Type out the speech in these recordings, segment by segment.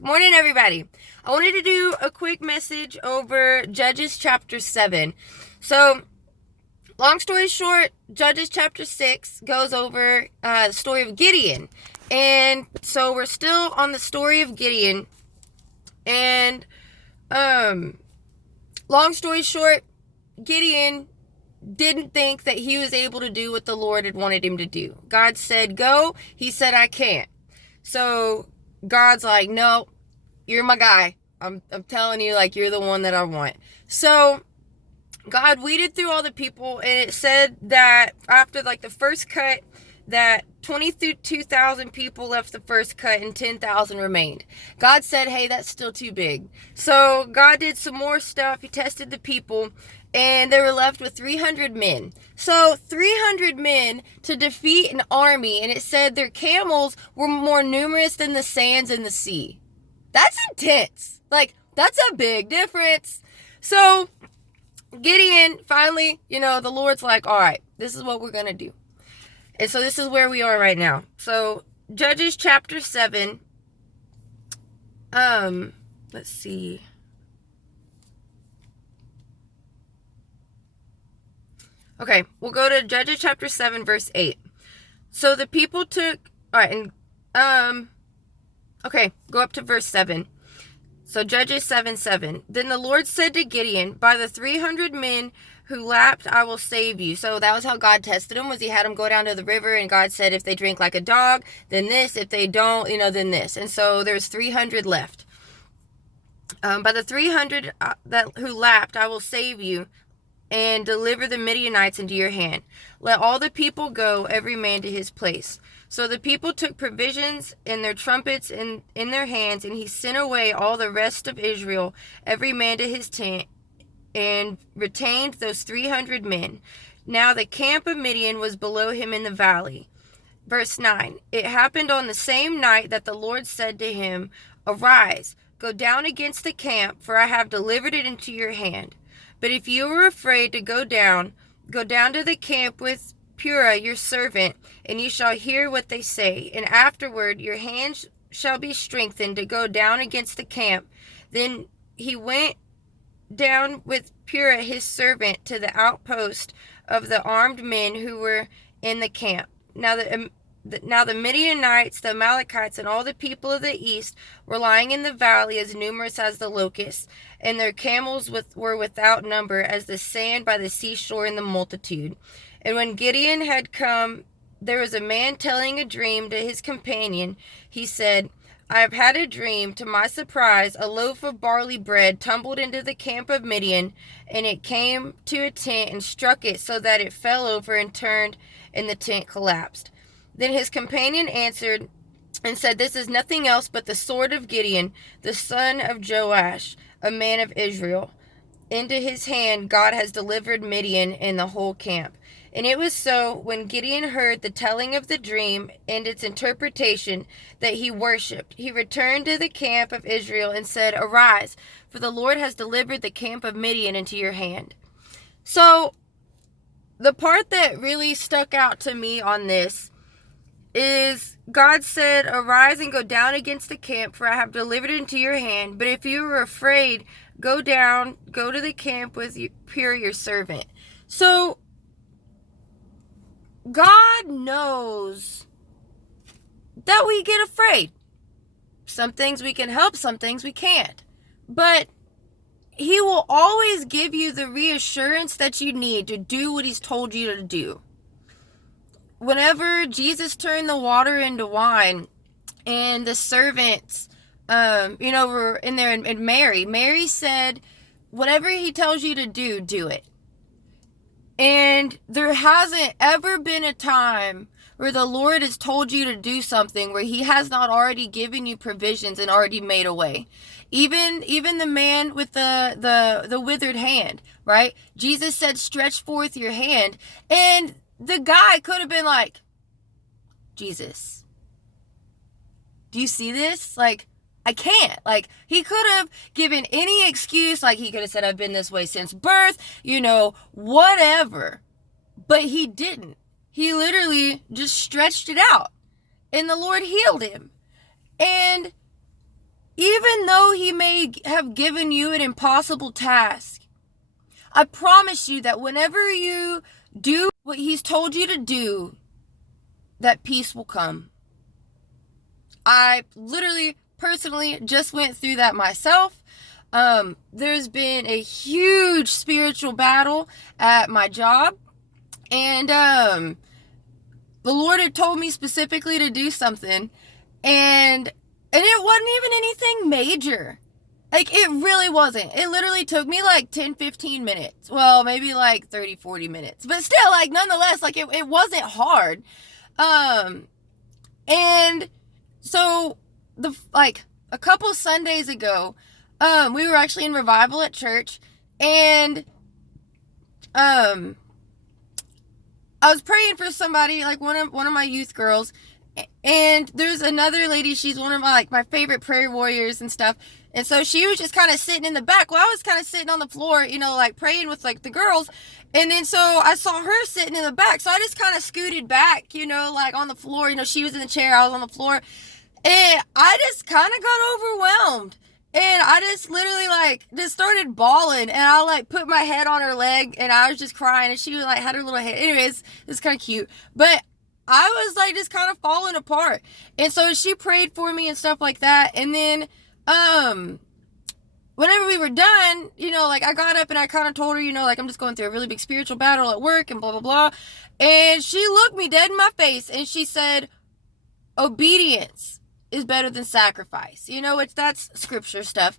Good morning, everybody. I wanted to do a quick message over Judges chapter 7. So, long story short, Judges chapter 6 goes over the story of Gideon. And so we're still on the story of Gideon. And long story short, Gideon didn't think that he was able to do what the Lord had wanted him to do. God said, go. He said, I can't. So God's like, no, you're my guy. I'm telling you, like, you're the one that I want. So God weeded through all the people, and it said that after, like, the first cut, that 22,000 people left the first cut and 10,000 remained. God said, hey, that's still too big. So God did some more stuff. He tested the people, and they were left with 300 men. So 300 men to defeat an army, and it said their camels were more numerous than the sands in the sea. That's intense. Like, that's a big difference. So Gideon, finally, the Lord's like, all right, this is what we're going to do. And so this is where we are right now. So Judges chapter 7. Let's see. Okay, we'll go to Judges chapter 7, verse 8. So the people took, all right, and, okay, go up to verse 7. So Judges 7:7. Then the Lord said to Gideon, by the 300 men who lapped, I will save you. So that was how God tested him, was he had them go down to the river, and God said, if they drink like a dog, then this. If they don't, then this. And so there's 300 left. By the 300 who lapped, I will save you and deliver the Midianites into your hand. Let all the people go, every man to his place. So the people took provisions and their trumpets in their hands, and he sent away all the rest of Israel, every man to his tent, and retained those 300 men. Now the camp of Midian was below him in the valley. Verse 9. It happened on the same night that the Lord said to him, arise, go down against the camp, for I have delivered it into your hand. But if you are afraid to go down to the camp with Purah your servant, and you shall hear what they say. And afterward your hands shall be strengthened to go down against the camp. Then he went down with Purah his servant to the outpost of the armed men who were in the camp. Now the Midianites, the Amalekites, and all the people of the east were lying in the valley, as numerous as the locusts, and their camels were without number, as the sand by the seashore in the multitude. And when Gideon had come, there was a man telling a dream to his companion. He said, I have had a dream. To my surprise, a loaf of barley bread tumbled into the camp of Midian, and it came to a tent and struck it so that it fell over and turned, and the tent collapsed. Then his companion answered and said, this is nothing else but the sword of Gideon, the son of Joash, a man of Israel. Into his hand God has delivered Midian and the whole camp. And it was so, when Gideon heard the telling of the dream and its interpretation, that he worshipped. He returned to the camp of Israel and said, arise, for the Lord has delivered the camp of Midian into your hand. So the part that really stuck out to me on this is God said, arise and go down against the camp, for I have delivered it into your hand. But if you are afraid, go to the camp with Purah your servant. So God knows that we get afraid. Some things we can help, some things we can't. But he will always give you the reassurance that you need to do what he's told you to do. Whenever Jesus turned the water into wine, and the servants, were in there, and Mary said, whatever he tells you to do, do it. And there hasn't ever been a time where the Lord has told you to do something where he has not already given you provisions and already made a way. Even the man with the withered hand, right? Jesus said, stretch forth your hand. And the guy could have been like, Jesus, do you see this? Like, I can't. Like, he could have given any excuse. Like, he could have said, I've been this way since birth, whatever. But he didn't. He literally just stretched it out. And the Lord healed him. And even though he may have given you an impossible task, I promise you that whenever you do what he's told you to do, that peace will come. I literally, personally, just went through that myself. There's been a huge spiritual battle at my job, and the Lord had told me specifically to do something, and it wasn't even anything major. Like, it really wasn't. It literally took me like 10, 15 minutes. Well, maybe like 30, 40 minutes. But still, like, nonetheless, like, it wasn't hard. And so, a couple Sundays ago, we were actually in revival at church, and, I was praying for somebody, like one of my youth girls, and there's another lady, she's one of my favorite prayer warriors and stuff, and so she was just kind of sitting in the back, while I was kind of sitting on the floor, like, praying with, like, the girls, and then so I saw her sitting in the back, so I just kind of scooted back, like, on the floor, she was in the chair, I was on the floor, and I just kind of got overwhelmed. And I just literally, just started bawling. And I, put my head on her leg. And I was just crying. And she was, had her little head. Anyways, it's kind of cute. But I was, just kind of falling apart. And so she prayed for me and stuff like that. And then, whenever we were done, I got up and I kind of told her, I'm just going through a really big spiritual battle at work and blah, blah, blah. And she looked me dead in my face. And she said, obedience is better than sacrifice. That's scripture stuff.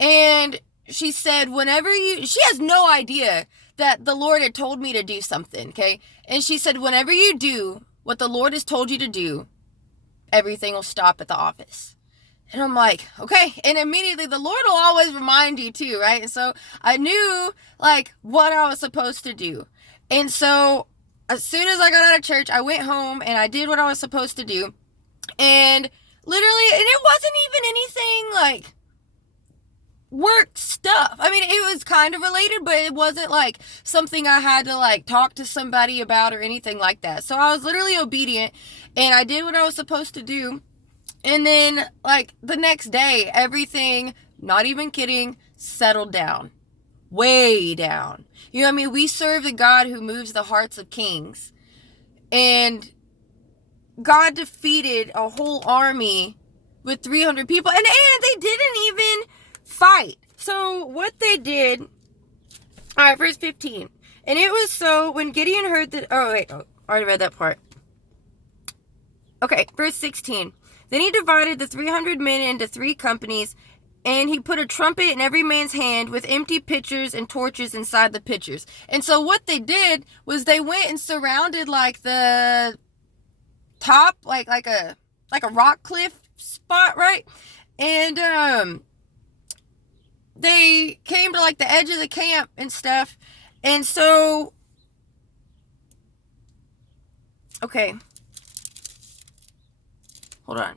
And she said, she has no idea that the Lord had told me to do something, okay? And she said, whenever you do what the Lord has told you to do, everything will stop at the office. And I'm like, okay. And immediately the Lord will always remind you too, right? And so I knew, what I was supposed to do. And so as soon as I got out of church, I went home and I did what I was supposed to do. And literally, and it wasn't even anything, work stuff. I mean, it was kind of related, but it wasn't, something I had to, talk to somebody about or anything like that. So I was literally obedient, and I did what I was supposed to do. And then, the next day, everything, not even kidding, settled down. Way down. We serve the God who moves the hearts of kings. And God defeated a whole army with 300 people, and they didn't even fight. So what they did, all right, verse 15, and it was so when Gideon heard that, I already read that part. Okay, verse 16, then he divided the 300 men into 3 companies, and he put a trumpet in every man's hand with empty pitchers and torches inside the pitchers. And so what they did was they went and surrounded, the top, like a rock cliff spot, right? And they came to the edge of the camp and stuff. And so, okay, hold on.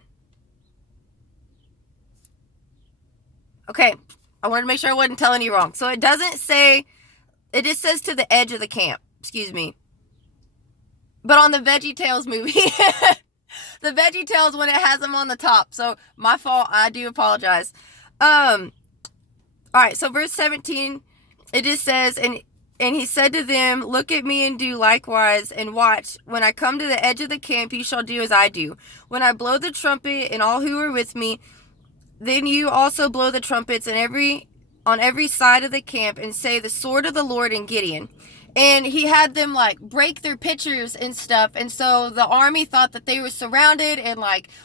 Okay, I wanted to make sure I wasn't telling you wrong. So it doesn't say, it just says to the edge of the camp, excuse me. But on the VeggieTales movie, the VeggieTales when it has them on the top. So my fault. I do apologize. All right. So verse 17, it just says, and he said to them, look at me and do likewise, and watch. When I come to the edge of the camp, you shall do as I do. When I blow the trumpet, and all who are with me, then you also blow the trumpets on every side of the camp, and say, the sword of the Lord in Gideon. And he had them break their pitchers and stuff. And so the army thought that they were surrounded and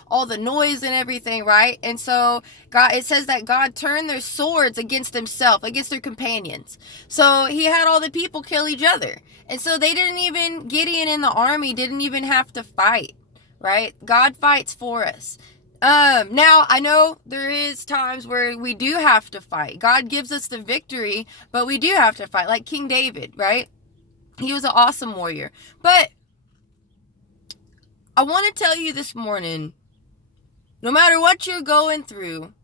all the noise and everything, right? And so it says that God turned their swords against himself, against their companions. So he had all the people kill each other. And so Gideon in the army didn't even have to fight, right? God fights for us. Now I know there is times where we do have to fight. God gives us the victory, but we do have to fight, like King David, right? He was an awesome warrior. But I want to tell you this morning, no matter what you're going through,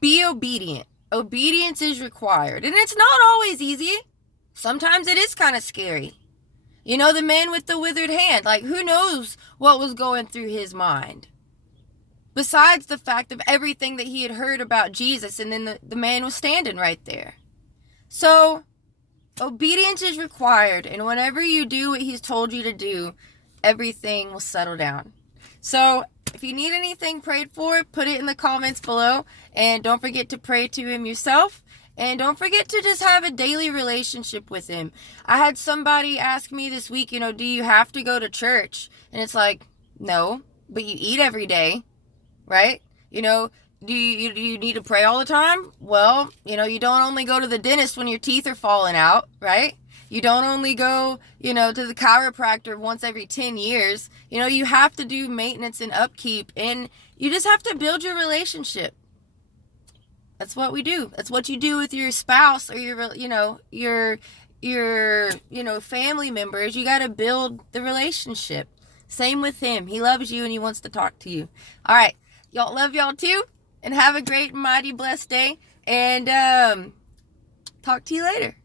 be obedient. Obedience is required. And it's not always easy. Sometimes it is kind of scary. The man with the withered hand, who knows what was going through his mind? besides the fact of everything that he had heard about Jesus, and then the man was standing right there. So obedience is required, and whenever you do what he's told you to do, everything will settle down. So if you need anything prayed for, put it in the comments below, and don't forget to pray to him yourself, and don't forget to just have a daily relationship with him. I had somebody ask me this week, do you have to go to church? And it's like, no, but you eat every day, right? Do you need to pray all the time? Well, you don't only go to the dentist when your teeth are falling out, right? You don't only go, to the chiropractor once every 10 years. You have to do maintenance and upkeep, and you just have to build your relationship. That's what we do. That's what you do with your spouse or your family members. You got to build the relationship. Same with him. He loves you and he wants to talk to you. All right. Y'all, love y'all too. And have a great, mighty, blessed day. And talk to you later.